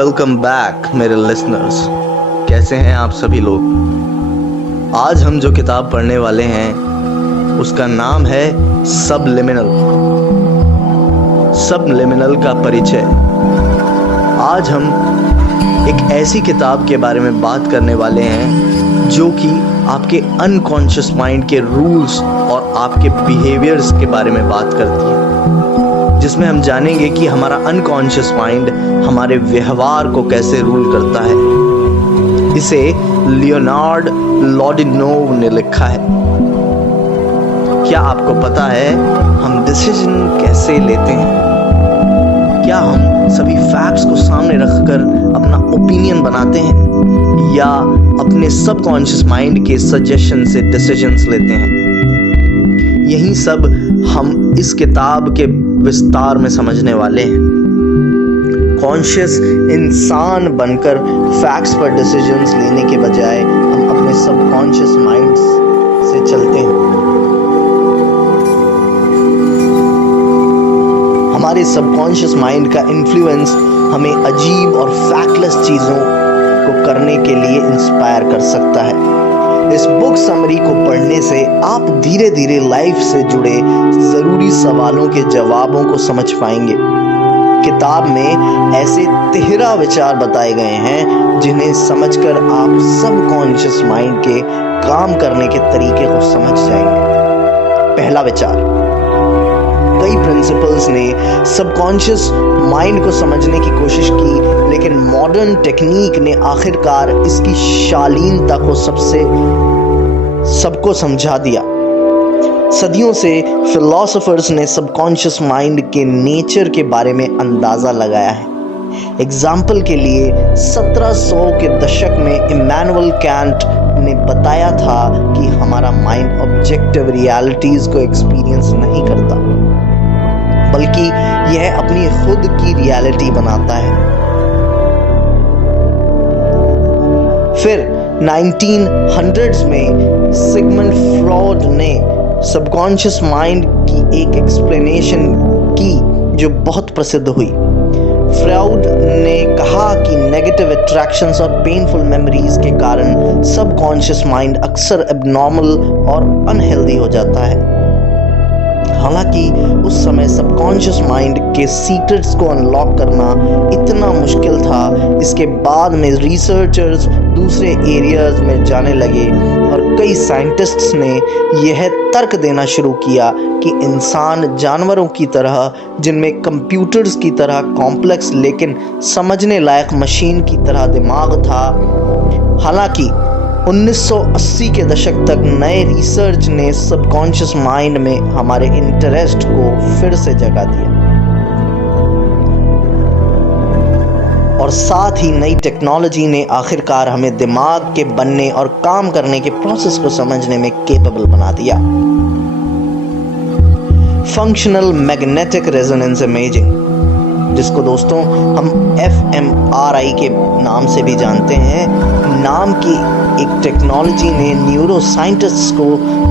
Welcome back मेरे listeners. कैसे हैं आप सभी लोग। आज हम जो किताब पढ़ने वाले हैं उसका नाम है सबलिमिनल का परिचय। आज हम एक ऐसी किताब के बारे में बात करने वाले हैं जो कि आपके अनकॉन्शियस माइंड के रूल्स और आपके बिहेवियर्स के बारे में बात करती है, जिसमें हम जानेंगे कि हमारा अनकॉन्शियस माइंड हमारे व्यवहार को कैसे रूल करता है। इसे लियोनार्ड लॉडिनोव ने लिखा है। क्या आपको पता है हम डिसीजन कैसे लेते हैं? क्या हम सभी फैक्ट्स को सामने रखकर अपना ओपिनियन बनाते हैं या अपने सबकॉन्शियस माइंड के सजेशन से डिसीजंस लेते हैं? यही सब हम इस किताब के विस्तार में समझने वाले हैं। कॉन्शियस इंसान बनकर फैक्ट्स पर डिसीजंस लेने के बजाय हम अपने सबकॉन्शियस माइंड से चलते हैं। हमारे सबकॉन्शियस माइंड का इन्फ्लुएंस हमें अजीब और फैक्टलेस चीज़ों को करने के लिए इंस्पायर कर सकता है। इस बुक समरी को पढ़ने से आप धीरे धीरे लाइफ से जुड़े ज़रूरी सवालों के जवाबों को समझ पाएंगे। किताब में ऐसे 13 विचार बताए गए हैं जिन्हें समझकर आप सबकॉन्शियस माइंड के काम करने के तरीके को समझ जाएंगे। पहला विचार, कई प्रिंसिपल्स ने सबकॉन्शियस माइंड को समझने की कोशिश की, लेकिन मॉडर्न टेक्निक ने आखिरकार इसकी शालीनता को सबको समझा दिया। सदियों से फिलोसोफर्स ने सबकॉन्शियस माइंड के नेचर के बारे में अंदाजा लगाया है। एग्जाम्पल के लिए 1700 के दशक में इमैनुअल कैंट ने बताया था कि हमारा माइंड ऑब्जेक्टिव रियलिटीज को एक्सपीरियंस नहीं करता, बल्कि यह अपनी खुद की रियलिटी बनाता है। फिर 1900s में सिगमंड फ्रॉड ने सबकॉन्शियस माइंड की एक एक्सप्लेनेशन की जो बहुत प्रसिद्ध हुई। फ्राउड ने कहा कि नेगेटिव अट्रैक्शंस और पेनफुल मेमोरीज के कारण सबकॉन्शियस माइंड अक्सर एबनॉर्मल और अनहेल्दी हो जाता है। हालांकि उस समय सबकॉन्शियस माइंड के सीक्रेट्स को अनलॉक करना इतना मुश्किल था। इसके बाद में रिसर्चर्स दूसरे एरियाज में जाने लगे और कई साइंटिस्ट्स ने यह तर्क देना शुरू किया कि इंसान जानवरों की तरह, जिनमें कंप्यूटर्स की तरह कॉम्प्लेक्स लेकिन समझने लायक मशीन की तरह दिमाग था। हालांकि 1980 के दशक तक नए रिसर्च ने सबकॉन्शियस माइंड में हमारे इंटरेस्ट को फिर से जगा दिया और साथ ही नई टेक्नोलॉजी ने आखिरकार हमें दिमाग के बनने और काम करने के प्रोसेस को समझने में कैपेबल बना दिया। फंक्शनल मैग्नेटिक रेजोनेंस इमेजिंग, जिसको दोस्तों हम fMRI के नाम से भी जानते हैं, नाम की एक टेक्नोलॉजी ने न्यूरो साइंटिस्ट्स को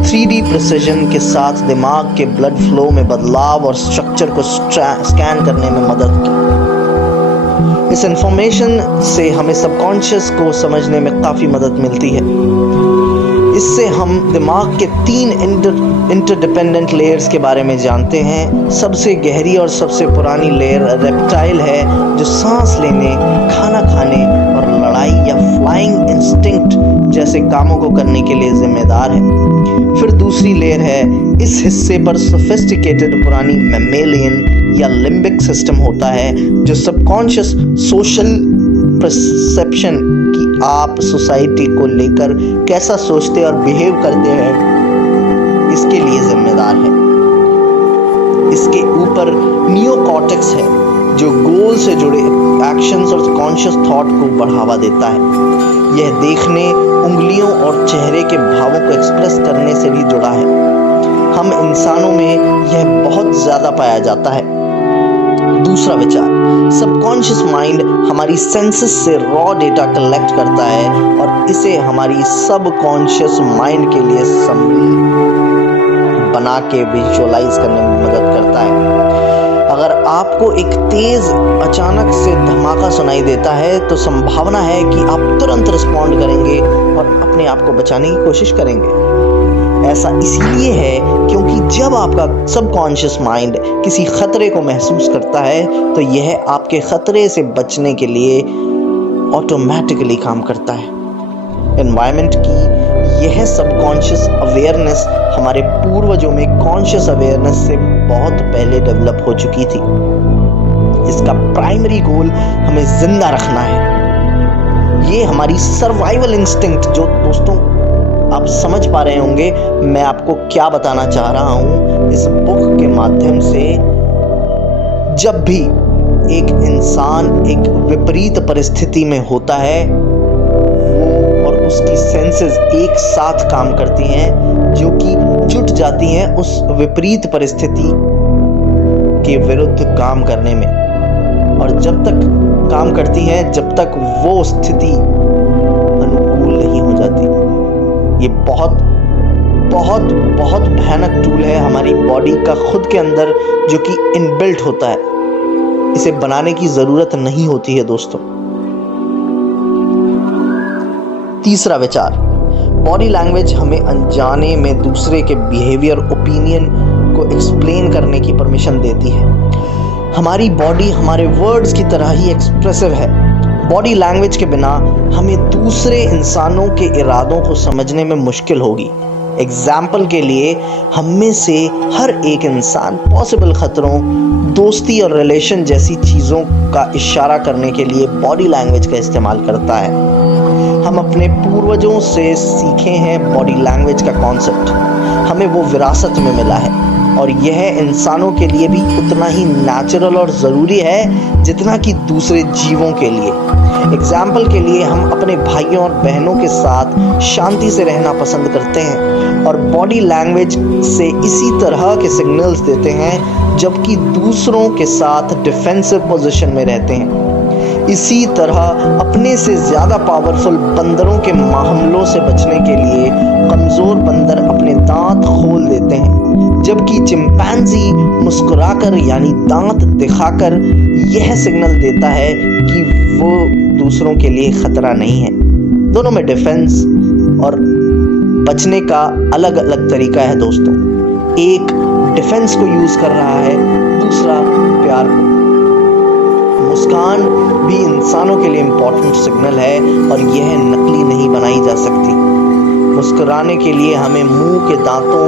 3D प्रिसिजन के साथ दिमाग के ब्लड फ्लो में बदलाव और स्ट्रक्चर को स्कैन करने में मदद की। इस इंफॉर्मेशन से हमें सबकॉन्शियस को समझने में काफ़ी मदद मिलती है। इससे हम दिमाग के 3 इंटरडिपेंडेंट लेयर्स के बारे में जानते हैं। सबसे गहरी और सबसे पुरानी लेयर रेप्टाइल है, जो सांस लेने, खाना खाने और लड़ाई या फ्लाइंग इंस्टिंक्ट जैसे कामों को करने के लिए जिम्मेदार है। फिर दूसरी लेयर है, इस हिस्से पर सोफिस्टिकेटेड पुरानी मैमेलियन या लिम्बिक सिस्टम होता है, जो सबकॉन्शियस सोशल परसेप्शन कि आप सोसाइटी को लेकर कैसा सोचते और बिहेव करते हैं इसके लिए जिम्मेदार है। इसके ऊपर नियोकॉर्टेक्स है, जो गोल से जुड़े एक्शंस और कॉन्शियस थॉट को बढ़ावा देता है। यह देखने, उंगलियों और चेहरे के भावों को एक्सप्रेस करने से भी जुड़ा है। हम इंसानों में यह बहुत ज़्यादा पाया जाता है। दूसरा विचार, सबकॉन्शियस माइंड हमारी सेंसेस से रॉ डेटा कलेक्ट करता है और इसे हमारी सबकॉन्शियस माइंड के लिए समरी बना के विजुअलाइज करने में मदद करता है। अगर आपको एक तेज अचानक से धमाका सुनाई देता है तो संभावना है कि आप तुरंत रिस्पॉन्ड करेंगे और अपने आप को बचाने की कोशिश करेंगे। ऐसा इसीलिए है क्योंकि जब आपका सबकॉन्शियस माइंड किसी खतरे को महसूस करता है तो यह आपके खतरे से बचने के लिए ऑटोमेटिकली काम करता है। एनवायरनमेंट की यह सबकॉन्शियस अवेयरनेस हमारे पूर्वजों में कॉन्शियस अवेयरनेस से बहुत पहले डेवलप हो चुकी थी। इसका प्राइमरी गोल हमें जिंदा रखना है। ये हमारी सर्वाइवल इंस्टिंक्ट, जो दोस्तों आप समझ पा रहे होंगे मैं आपको क्या बताना चाह रहा हूं इस बुक के माध्यम से, जब भी एक इंसान एक विपरीत परिस्थिति में होता है वो और उसकी सेंसेस एक साथ काम करती हैं, जो कि जुट जाती हैं उस विपरीत परिस्थिति के विरुद्ध काम करने में, और जब तक काम करती हैं जब तक वो स्थिति अनुकूल नहीं हो जाती। ये बहुत बहुत बहुत भयानक टूल है हमारी बॉडी का खुद के अंदर, जो कि इनबिल्ट होता है। इसे बनाने की जरूरत नहीं होती है दोस्तों। तीसरा विचार, बॉडी लैंग्वेज हमें अनजाने में दूसरे के बिहेवियर, ओपिनियन को एक्सप्लेन करने की परमिशन देती है। हमारी बॉडी हमारे वर्ड्स की तरह ही एक्सप्रेसिव है। बॉडी लैंग्वेज के बिना हमें दूसरे इंसानों के इरादों को समझने में मुश्किल होगी। एग्जाम्पल के लिए, हम में से हर एक इंसान पॉसिबल खतरों, दोस्ती और रिलेशन जैसी चीज़ों का इशारा करने के लिए बॉडी लैंग्वेज का इस्तेमाल करता है। हम अपने पूर्वजों से सीखे हैं बॉडी लैंग्वेज का कॉन्सेप्ट, हमें वो विरासत में मिला है और यह इंसानों के लिए भी उतना ही नेचुरल और ज़रूरी है जितना कि दूसरे जीवों के लिए। एग्जाम्पल के लिए, हम अपने भाइयों और बहनों के साथ शांति से रहना पसंद करते हैं और बॉडी लैंग्वेज से इसी तरह के सिग्नल्स देते हैं, जबकि दूसरों के साथ डिफेंसिव पोजीशन में रहते हैं। इसी तरह अपने से ज़्यादा पावरफुल बंदरों के हमलों से बचने के लिए कमज़ोर बंदर अपने दांत खोल देते हैं, जबकि चिंपैंजी मुस्कुराकर यानी दांत दिखाकर यह सिग्नल देता है कि वो दूसरों के लिए खतरा नहीं है। दोनों में डिफेंस और बचने का अलग अलग तरीका है दोस्तों। एक डिफेंस को यूज कर रहा है, दूसरा प्यार को। मुस्कान भी इंसानों के लिए इम्पोर्टेंट सिग्नल है और यह नकली नहीं बनाई जा सकती। मुस्कुराने के लिए हमें मुंह के दांतों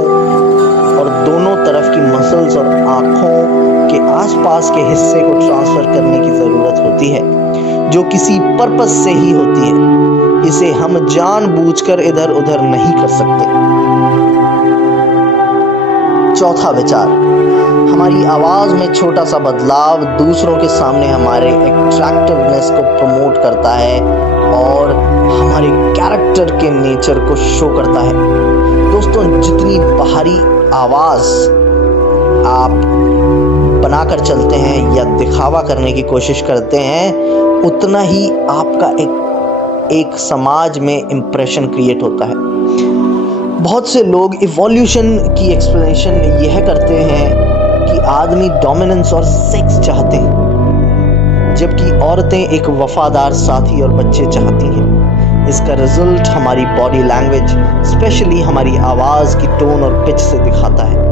और दोनों तरफ की मसल्स और आँखों के आसपास के हिस्से को ट्रांसफर करने की ज़रूरत होती है, जो किसी पर्पस से ही होती है। इसे हम जानबूझकर इधर उधर नहीं कर सकते। चौथा विचार, हमारी आवाज़ में छोटा सा बदलाव दूसरों के सामने हमारे अट्रैक्टिवनेस को प्रमोट करता है और हमारे कैरेक्टर के नेचर को शो करता है। दोस्तों, जितनी बाहरी आवाज़ आप बनाकर चलते हैं या दिखावा करने की कोशिश करते हैं, उतना ही आपका एक समाज में इम्प्रेशन क्रिएट होता है। बहुत से लोग इवोल्यूशन की एक्सप्लेनेशन यह करते हैं कि आदमी डोमिनेंस और सेक्स चाहते हैं, जबकि औरतें एक वफादार साथी और बच्चे चाहती हैं। इसका रिजल्ट हमारी बॉडी लैंग्वेज, स्पेशली हमारी आवाज़ की टोन और पिच से दिखाता है।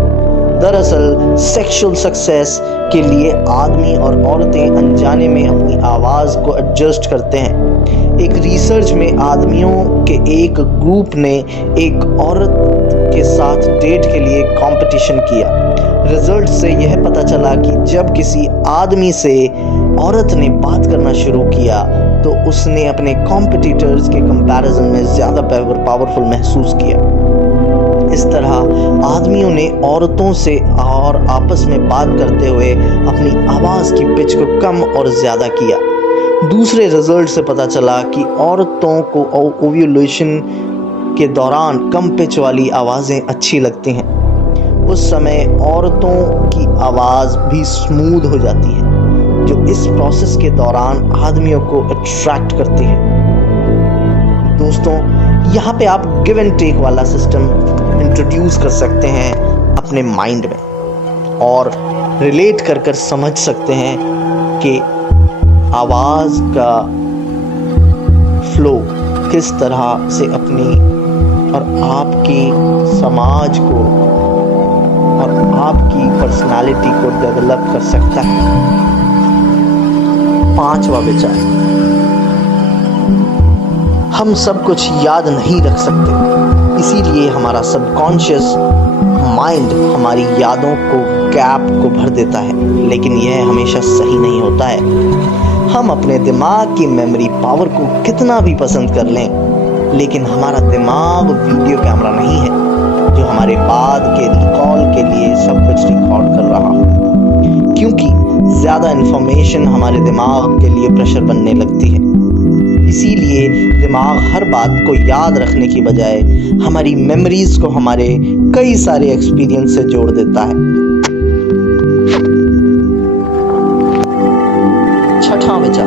दरअसल सेक्सुअल सक्सेस के लिए आदमी और औरतें अनजाने में अपनी आवाज़ को एडजस्ट करते हैं। एक रिसर्च में आदमियों के एक ग्रुप ने एक औरत के साथ डेट के लिए कंपटीशन किया। रिजल्ट से यह पता चला कि जब किसी आदमी से औरत ने बात करना शुरू किया तो उसने अपने कॉम्पिटिटर्स के कंपैरिजन में ज़्यादा पावरफुल महसूस किया। इस तरह आदमियों ने औरतों से और आपस में बात करते हुए अपनी आवाज़ की पिच को कम और ज़्यादा किया। दूसरे रिजल्ट से पता चला कि औरतों को ओव्यूलेशन के दौरान कम पिच वाली आवाज़ें अच्छी लगती हैं। उस समय औरतों की आवाज़ भी स्मूथ हो जाती है, जो इस प्रोसेस के दौरान आदमियों को अट्रैक्ट करती है। दोस्तों, यहाँ पे आप गिव एंड टेक वाला सिस्टम इंट्रोड्यूस कर सकते हैं अपने माइंड में। और रिलेट कर कर समझ सकते हैं कि आवाज़ का फ्लो किस तरह से अपनी और आपकी समाज को और आपकी पर्सनालिटी को डेवलप कर सकता है। 5वां विचार, हम सब कुछ याद नहीं रख सकते, इसीलिए हमारा सबकॉन्शियस माइंड हमारी यादों को गैप को भर देता है, लेकिन यह हमेशा सही नहीं होता है। हम अपने दिमाग की मेमोरी पावर को कितना भी पसंद कर लें, लेकिन हमारा दिमाग वीडियो कैमरा नहीं है जो हमारे बाद के रिकॉल के लिए सब कुछ रिकॉर्ड कर रहा हो, क्योंकि ज़्यादा इन्फॉर्मेशन हमारे दिमाग के लिए प्रेशर बनने लगती है। इसीलिए दिमाग हर बात को याद रखने की बजाय हमारी मेमोरीज को हमारे कई सारे एक्सपीरियंस से जोड़ देता है। 6वां विचार,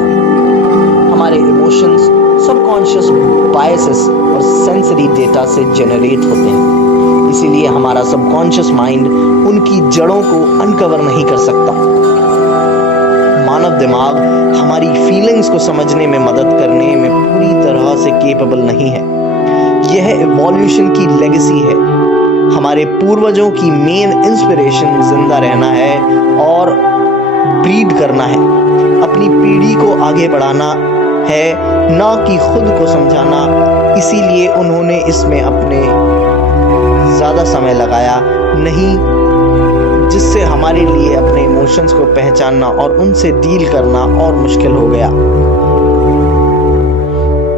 हमारे इमोशंस सबकॉन्शियस बायसेस और सेंसरी डेटा से जनरेट होते हैं, इसीलिए हमारा सबकॉन्शियस माइंड उनकी जड़ों को अनकवर नहीं कर सकता। मानव दिमाग हमारी फीलिंग्स को समझने में मदद करने में पूरी तरह से केपेबल नहीं है। यह इवोल्यूशन की लेगेसी है। हमारे पूर्वजों की मेन इंस्पिरेशन जिंदा रहना है और ब्रीड करना है, अपनी पीढ़ी को आगे बढ़ाना है, ना कि खुद को समझाना। इसीलिए उन्होंने इसमें अपने ज़्यादा समय लगाया नहीं, जिससे हमारे लिए अपने इमोशंस को पहचानना और उनसे डील करना और मुश्किल हो गया।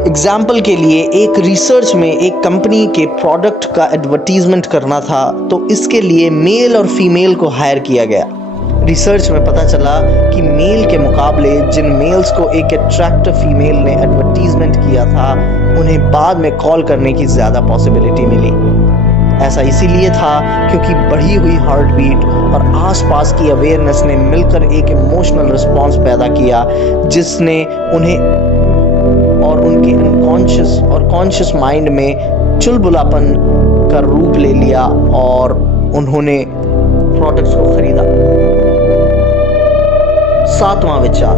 एग्जाम्पल के लिए, एक रिसर्च में एक कंपनी के प्रोडक्ट का एडवर्टीजमेंट करना था, तो इसके लिए मेल और फीमेल को हायर किया गया। रिसर्च में पता चला कि मेल के मुकाबले जिन मेल्स को एक अट्रैक्टिव फीमेल ने एडवर्टीजमेंट किया था, उन्हें बाद में कॉल करने की ज़्यादा पॉसिबिलिटी मिली। ऐसा इसीलिए था क्योंकि बढ़ी हुई हार्ट बीट और आसपास की अवेयरनेस ने मिलकर एक इमोशनल रिस्पॉन्स पैदा किया, जिसने उन्हें और उनके अनकॉन्शियस और कॉन्शियस माइंड में चुलबुलापन का रूप ले लिया और उन्होंने प्रोडक्ट्स को खरीदा। 7वां विचार,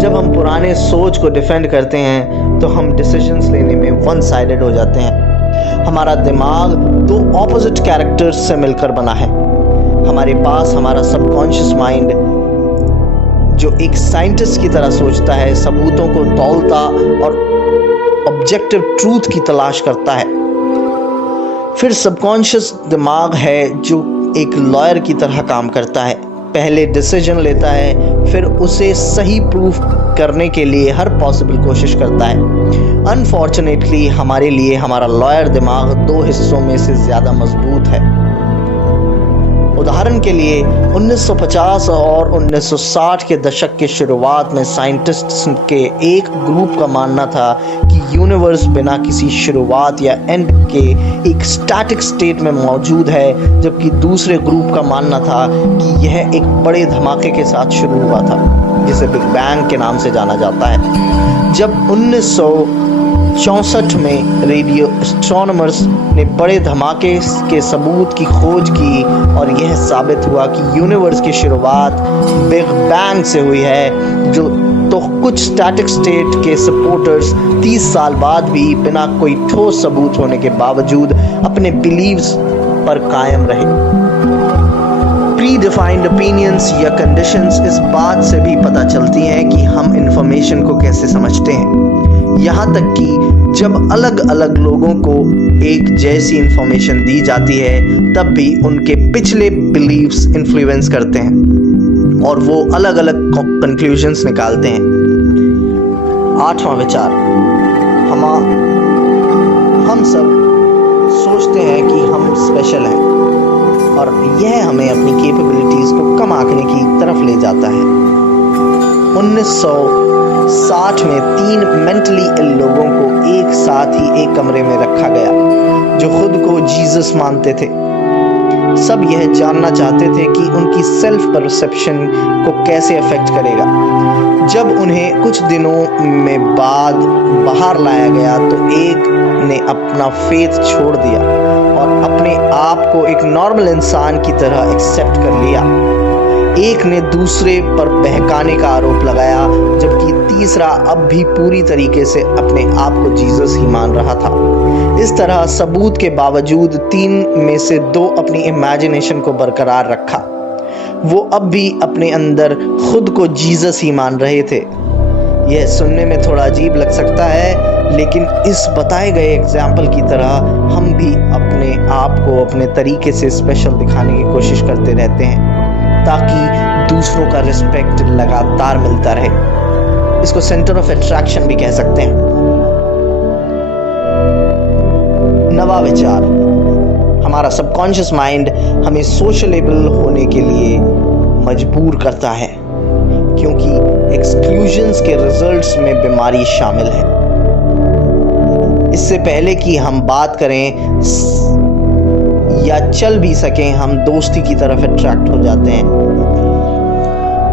जब हम पुराने सोच को डिफेंड करते हैं तो हम डिसीजंस लेने में वन साइडेड हो जाते हैं। हमारा दिमाग 2 ऑपोजिट कैरेक्टर्स से मिलकर बना है। हमारे पास हमारा सबकॉन्शियस माइंड जो एक साइंटिस्ट की तरह सोचता है, सबूतों को तौलता और ऑब्जेक्टिव ट्रूथ की तलाश करता है। फिर सबकॉन्शियस दिमाग है जो एक लॉयर की तरह काम करता है, पहले डिसीजन लेता है, फिर उसे सही प्रूफ करने के लिए हर पॉसिबल कोशिश करता है। अनफॉर्चुनेटली हमारे लिए हमारा लॉयर दिमाग 2 हिस्सों में से ज़्यादा मजबूत है। उदाहरण के लिए 1950 और 1960 के दशक के शुरुआत में साइंटिस्ट्स के एक ग्रुप का मानना था कि यूनिवर्स बिना किसी शुरुआत या एंड के एक स्टैटिक स्टेट में मौजूद है, जबकि दूसरे ग्रुप का मानना था कि यह एक बड़े धमाके के साथ शुरू हुआ था, जिसे बिग बैंग के नाम से जाना जाता है। जब 1964 में रेडियो एस्ट्रोनॉमर्स ने बड़े धमाके के सबूत की खोज की और यह साबित हुआ कि यूनिवर्स की शुरुआत बिग बैंग से हुई है, तो कुछ स्टैटिक स्टेट के सपोर्टर्स 30 साल बाद भी बिना कोई ठोस सबूत होने के बावजूद अपने बिलीव्स पर कायम रहे। प्री डिफाइंड ओपिनियंस या कंडीशंस इस बात से भी पता चलती हैं कि हम इंफॉर्मेशन को कैसे समझते हैं। यहाँ तक कि जब अलग अलग लोगों को एक जैसी इंफॉर्मेशन दी जाती है, तब भी उनके पिछले बिलीव्स इन्फ्लुएंस करते हैं और वो अलग अलग कंक्लूजन्स निकालते हैं। 8वां विचार, हम सब सोचते हैं कि हम स्पेशल हैं और यह हमें अपनी कैपेबिलिटीज़ को कम आंकने की तरफ ले जाता है। 1960 में 3 मेंटली इल लोगों को एक साथ ही एक कमरे में रखा गया जो खुद को जीसस मानते थे। सब यह जानना चाहते थे कि उनकी सेल्फ परसेप्शन को कैसे अफेक्ट करेगा। जब उन्हें कुछ दिनों में बाद बाहर लाया गया तो एक ने अपना फेथ छोड़ दिया और अपने आप को एक नॉर्मल इंसान की तरह एक्सेप्ट कर लिया। एक ने दूसरे पर बहकाने का आरोप लगाया, जबकि तीसरा अब भी पूरी तरीके से अपने आप को जीसस ही मान रहा था। इस तरह सबूत के बावजूद 3 में से 2 अपनी इमेजिनेशन को बरकरार रखा। वो अब भी अपने अंदर खुद को जीसस ही मान रहे थे। यह सुनने में थोड़ा अजीब लग सकता है, लेकिन इस बताए गए एग्जाम्पल की तरह हम भी अपने आप को अपने तरीके से स्पेशल दिखाने की कोशिश करते रहते हैं ताकि दूसरों का रिस्पेक्ट लगातार मिलता रहे। इसको सेंटर ऑफ अट्रैक्शन भी कह सकते हैं। नवा विचार। हमारा सबकॉन्शियस माइंड हमें सोशलेबल होने के लिए मजबूर करता है, क्योंकि एक्सक्लूजन्स के रिजल्ट्स में बीमारी शामिल है। इससे पहले कि हम बात करें या चल भी सकें, हम दोस्ती की तरफ अट्रैक्ट हो जाते हैं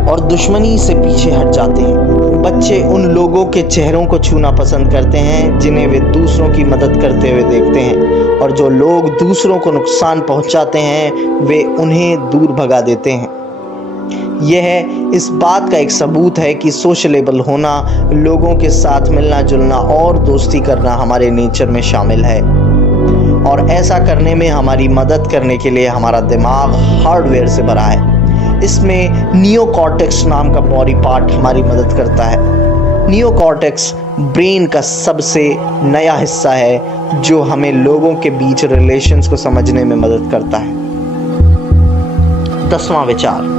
और दुश्मनी से पीछे हट जाते हैं। बच्चे उन लोगों के चेहरों को छूना पसंद करते हैं जिन्हें वे दूसरों की मदद करते हुए देखते हैं, और जो लोग दूसरों को नुकसान पहुंचाते हैं वे उन्हें दूर भगा देते हैं। यह इस बात का एक सबूत है कि सोशलेबल होना, लोगों के साथ मिलना जुलना और दोस्ती करना हमारे नेचर में शामिल है, और ऐसा करने में हमारी मदद करने के लिए हमारा दिमाग हार्डवेयर से भरा है। इसमें नियोकॉर्टेक्स नाम का बॉडी पार्ट हमारी मदद करता है। नियोकॉर्टेक्स ब्रेन का सबसे नया हिस्सा है जो हमें लोगों के बीच रिलेशंस को समझने में मदद करता है। 10वां विचार।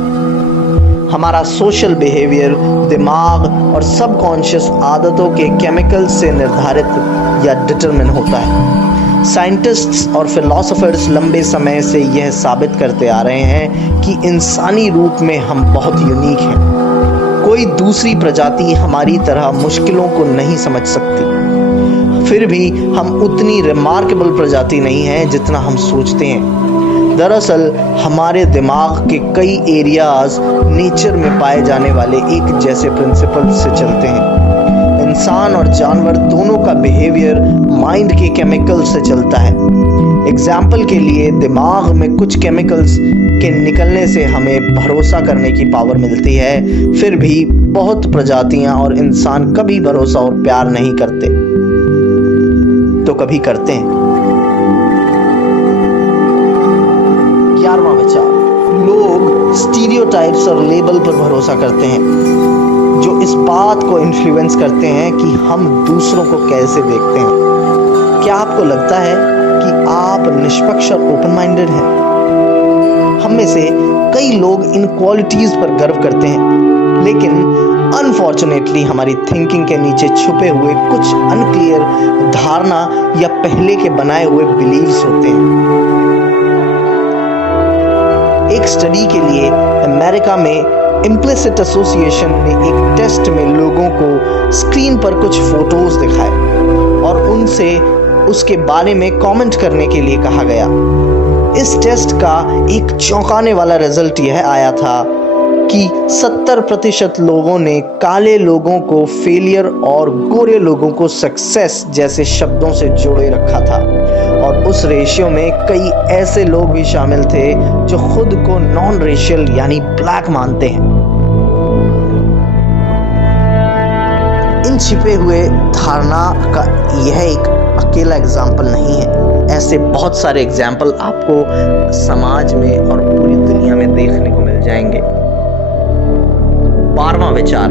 हमारा सोशल बिहेवियर दिमाग और सबकॉन्शियस आदतों के केमिकल से निर्धारित या डिटरमिन होता है। साइंटिस्ट्स और फिलोसोफर्स लंबे समय से यह साबित करते आ रहे हैं कि इंसानी रूप में हम बहुत यूनिक हैं। कोई दूसरी प्रजाति हमारी तरह मुश्किलों को नहीं समझ सकती। फिर भी हम उतनी रिमार्केबल प्रजाति नहीं हैं जितना हम सोचते हैं। दरअसल हमारे दिमाग के कई एरियाज नेचर में पाए जाने वाले एक जैसे प्रिंसिपल से चलते हैं। इंसान और जानवर दोनों का बिहेवियर माइंड के केमिकल से चलता है। एग्जाम्पल के लिए दिमाग में कुछ केमिकल्स के निकलने से हमें भरोसा करने की पावर मिलती है। फिर भी बहुत प्रजातियां और इंसान कभी भरोसा और प्यार नहीं करते, तो कभी करते हैं। 11वां विचार। लोग स्टीरियोटाइप्स और लेबल पर भरोसा करते हैं जो इस बात को इन्फ्लुएंस करते हैं कि हम दूसरों को कैसे देखते हैं। क्या आपको लगता है कि आप निष्पक्ष और ओपन माइंडेड हैं? हम में से कई लोग इन क्वालिटीज पर गर्व करते हैं, लेकिन अनफॉर्चुनेटली हमारी थिंकिंग के नीचे छुपे हुए कुछ अनक्लियर धारणा या पहले के बनाए हुए बिलीव्स होते हैं। एक स्टडी के लिए अमेरिका में इम्प्लिसिट एसोसिएशन ने एक टेस्ट में लोगों को स्क्रीन पर कुछ फोटोज दिखाए और उनसे उसके बारे में कमेंट करने के लिए कहा गया। इस टेस्ट का एक चौंकाने वाला रिजल्ट यह आया था कि 70% लोगों ने काले लोगों को फेलियर और गोरे लोगों को सक्सेस जैसे शब्दों से जोड़े रखा था, और उस रेशियो में कई ऐसे लोग भी शामिल थे जो खुद को नॉन रेशियल यानी ब्लैक मानते हैं। इन छिपे हुए धारणा का यह एक अकेला एग्जाम्पल नहीं है। ऐसे बहुत सारे एग्जाम्पल आपको समाज में और पूरी दुनिया में देखने को मिल जाएंगे। 12वां विचार।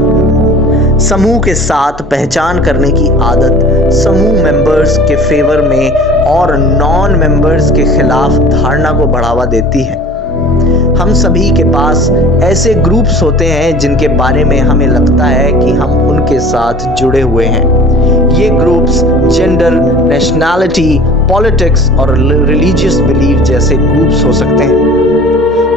समूह के साथ पहचान करने की आदत समूह मेंबर्स के फेवर में और नॉन मेंबर्स के खिलाफ धारणा को बढ़ावा देती है। हम सभी के पास ऐसे ग्रुप्स होते हैं जिनके बारे में हमें लगता है कि हम उनके साथ जुड़े हुए हैं। ये ग्रुप्स जेंडर, नेशनैलिटी, पॉलिटिक्स और रिलीजियस बिलीफ जैसे ग्रुप्स हो सकते हैं।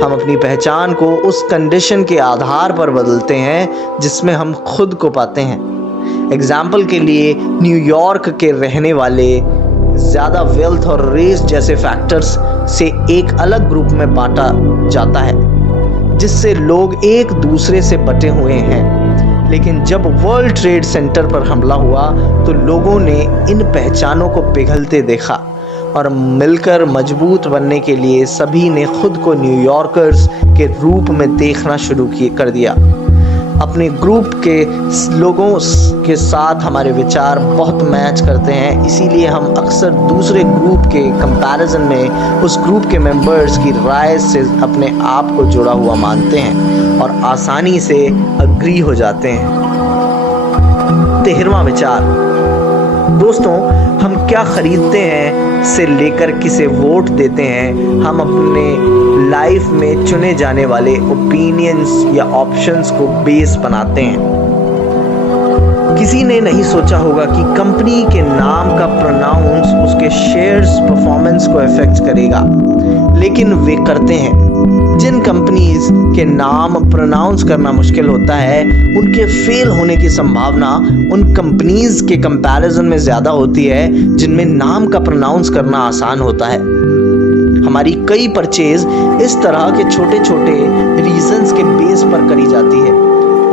हम अपनी पहचान को उस कंडीशन के आधार पर बदलते हैं जिसमें हम खुद को पाते हैं। एग्जाम्पल के लिए न्यूयॉर्क के रहने वाले ज़्यादा वेल्थ और रेस जैसे फैक्टर्स से एक अलग ग्रुप में बांटा जाता है, जिससे लोग एक दूसरे से बटे हुए हैं। लेकिन जब वर्ल्ड ट्रेड सेंटर पर हमला हुआ तो लोगों ने इन पहचानों को पिघलते देखा और मिलकर मजबूत बनने के लिए सभी ने खुद को न्यूयॉर्कर्स के रूप में देखना शुरू कर दिया। अपने ग्रुप के लोगों के साथ हमारे विचार बहुत मैच करते हैं, इसीलिए हम अक्सर दूसरे ग्रुप के कंपैरिजन में उस ग्रुप के मेंबर्स की राय से अपने आप को जुड़ा हुआ मानते हैं और आसानी से अग्री हो जाते हैं। 13वां विचार, दोस्तों, हम क्या खरीदते हैं से लेकर किसे वोट देते हैं, हम अपने लाइफ में चुने जाने वाले ओपिनियंस या ऑप्शंस को बेस बनाते हैं। किसी ने नहीं सोचा होगा कि कंपनी के नाम का प्रोनाउंस उसके शेयर्स परफॉर्मेंस को इफेक्ट करेगा, लेकिन वे करते हैं। जिन कंपनीज के नाम प्रोनाउंस करना मुश्किल होता है, उनके फेल होने की संभावना उन कंपनीज के कंपैरिजन में ज़्यादा होती है जिनमें नाम का प्रोनाउंस करना आसान होता है। हमारी कई परचेज इस तरह के छोटे छोटे रीजंस के बेस पर करी जाती है।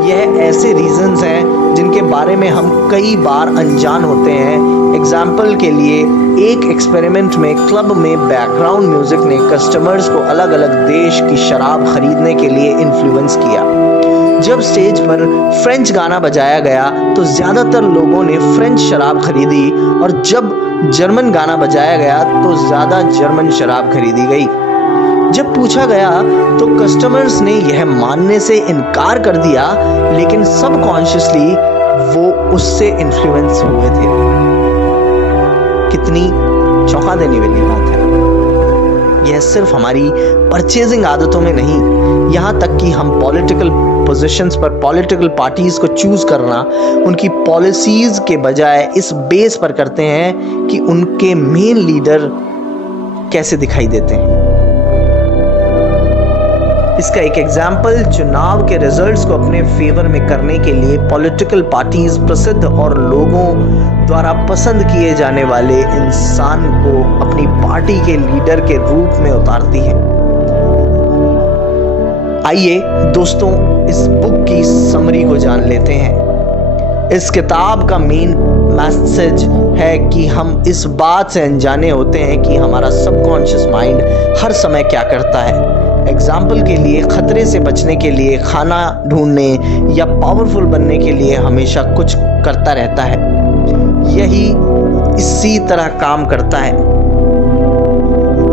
यह ऐसे रीजंस हैं जिनके बारे में हम कई बार अनजान होते हैं। एग्जाम्पल के लिए, एक एक्सपेरिमेंट में क्लब में बैकग्राउंड म्यूजिक ने कस्टमर्स को अलग अलग देश की शराब खरीदने के लिए इन्फ्लुएंस किया। जब स्टेज पर फ्रेंच गाना बजाया गया तो ज़्यादातर लोगों ने फ्रेंच शराब खरीदी, और जब जर्मन गाना बजाया गया तो ज़्यादा जर्मन शराब खरीदी गई। जब पूछा गया तो कस्टमर्स ने यह मानने से इनकार कर दिया, लेकिन सबकॉन्शियसली वो उससे इन्फ्लुएंस हुए थे। कितनी चौंका देने वाली बात है। यह सिर्फ हमारी परचेजिंग आदतों में नहीं, यहाँ तक कि हम पॉलिटिकल पोजीशंस पर पॉलिटिकल पार्टीज को चूज करना उनकी पॉलिसीज के बजाय इस बेस पर करते हैं कि उनके मेन लीडर कैसे दिखाई देते हैं। इसका एक एग्जाम्पल, चुनाव के रिजल्ट्स को अपने फेवर में करने के लिए पॉलिटिकल पार्टीज प्रसिद्ध और लोगों द्वारा पसंद किए जाने वाले इंसान को अपनी पार्टी के लीडर के रूप में उतारती है। आइए दोस्तों, इस बुक की समरी को जान लेते हैं। इस किताब का मेन मैसेज है कि हम इस बात से अनजाने होते हैं कि हमारा सबकॉन्शियस माइंड हर समय क्या करता है। एग्जाम्पल के लिए, खतरे से बचने के लिए, खाना ढूंढने या पावरफुल बनने के लिए हमेशा कुछ करता रहता है। यही इसी तरह काम करता है।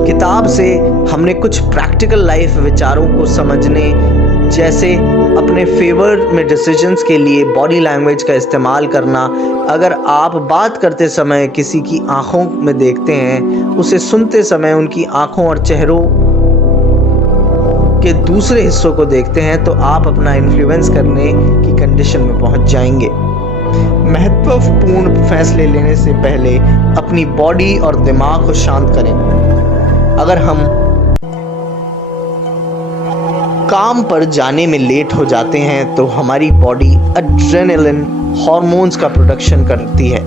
किताब से हमने कुछ प्रैक्टिकल लाइफ विचारों को समझने, जैसे अपने फेवर में डिसीजंस के लिए बॉडी लैंग्वेज का इस्तेमाल करना। अगर आप बात करते समय किसी की आंखों में देखते हैं, उसे सुनते समय उनकी आंखों और चेहरों के दूसरे हिस्सों को देखते हैं, तो आप अपना इन्फ्लुएंस करने की कंडीशन में पहुंच जाएंगे। महत्वपूर्ण फैसले लेने से पहले अपनी बॉडी और दिमाग को शांत करें। अगर हम काम पर जाने में लेट हो जाते हैं तो हमारी बॉडी एड्रेनलिन हार्मोन्स का प्रोडक्शन करती है,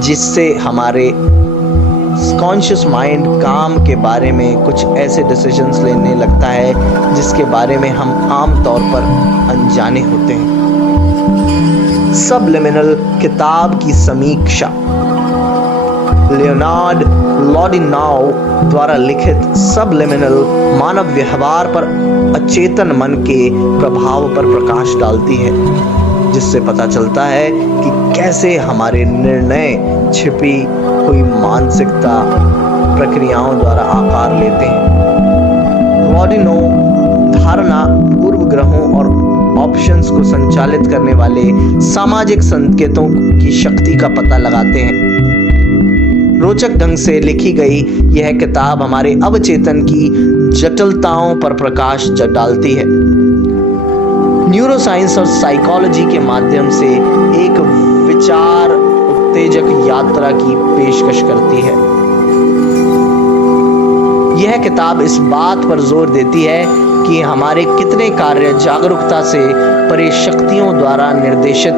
जिससे हमारे कॉन्शियस माइंड काम के बारे में कुछ ऐसे डिसीजंस लेने लगता है जिसके बारे में हम आम तौर पर अनजाने होते हैं। सबलिमिनल किताब की समीक्षा, लियोनार्ड लॉडिनाउ द्वारा लिखित सबलिमिनल मानव व्यवहार पर अचेतन मन के प्रभाव पर प्रकाश डालती है, जिससे पता चलता है कि कैसे हमारे निर्णय छिपी हुई मानसिकता प्रक्रियाओं द्वारा आकार लेते हैं। लॉडिनो धारणा पूर्व ग्रहों और ऑप्शंस को संचालित करने वाले सामाजिक संकेतों की शक्ति का पता लगाते हैं। रोचक ढंग से लिखी गई यह किताब हमारे अवचेतन की जटिलताओं पर प्रकाश डालती है। न्यूरोसाइंस और साइकोलॉजी के माध्यम से एक विचार उत्तेजक यात्रा की पेशकश करती है। यह किताब इस बात पर जोर देती है कि हमारे कितने कार्य जागरूकता से परे शक्तियों द्वारा निर्देशित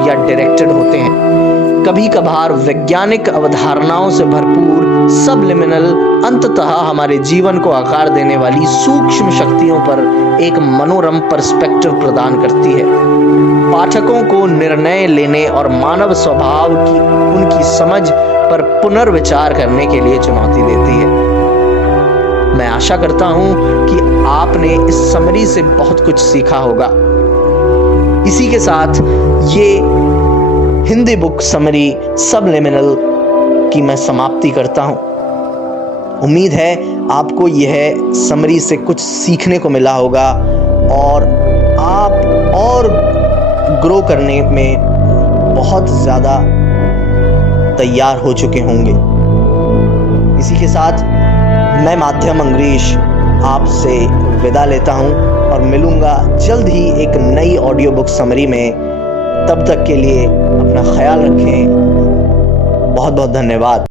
या डायरेक्टेड होते हैं। कभी कभार वैज्ञानिक अवधारणाओं से भरपूर सबलिमिनल अंततः हमारे जीवन को आकार देने वाली सूक्ष्म शक्तियों पर एक मनोरम पर्सपेक्टिव प्रदान करती है, पाठकों को निर्णय लेने और मानव स्वभाव की उनकी समझ पर पुनर्विचार करने के लिए चुनौती देती है। मैं आशा करता हूं कि आपने इस समरी से बहुत कुछ सीखा होगा। इसी के साथ ये हिंदी बुक समरी सबलिमिनल की मैं समाप्ति करता हूं। उम्मीद है आपको यह समरी से कुछ सीखने को मिला होगा और आप और ग्रो करने में बहुत ज़्यादा तैयार हो चुके होंगे। इसी के साथ मैं माध्यम अंग्रेश आपसे विदा लेता हूं और मिलूंगा जल्द ही एक नई ऑडियो बुक समरी में। तब तक के लिए अपना ख्याल रखें। बहुत बहुत धन्यवाद।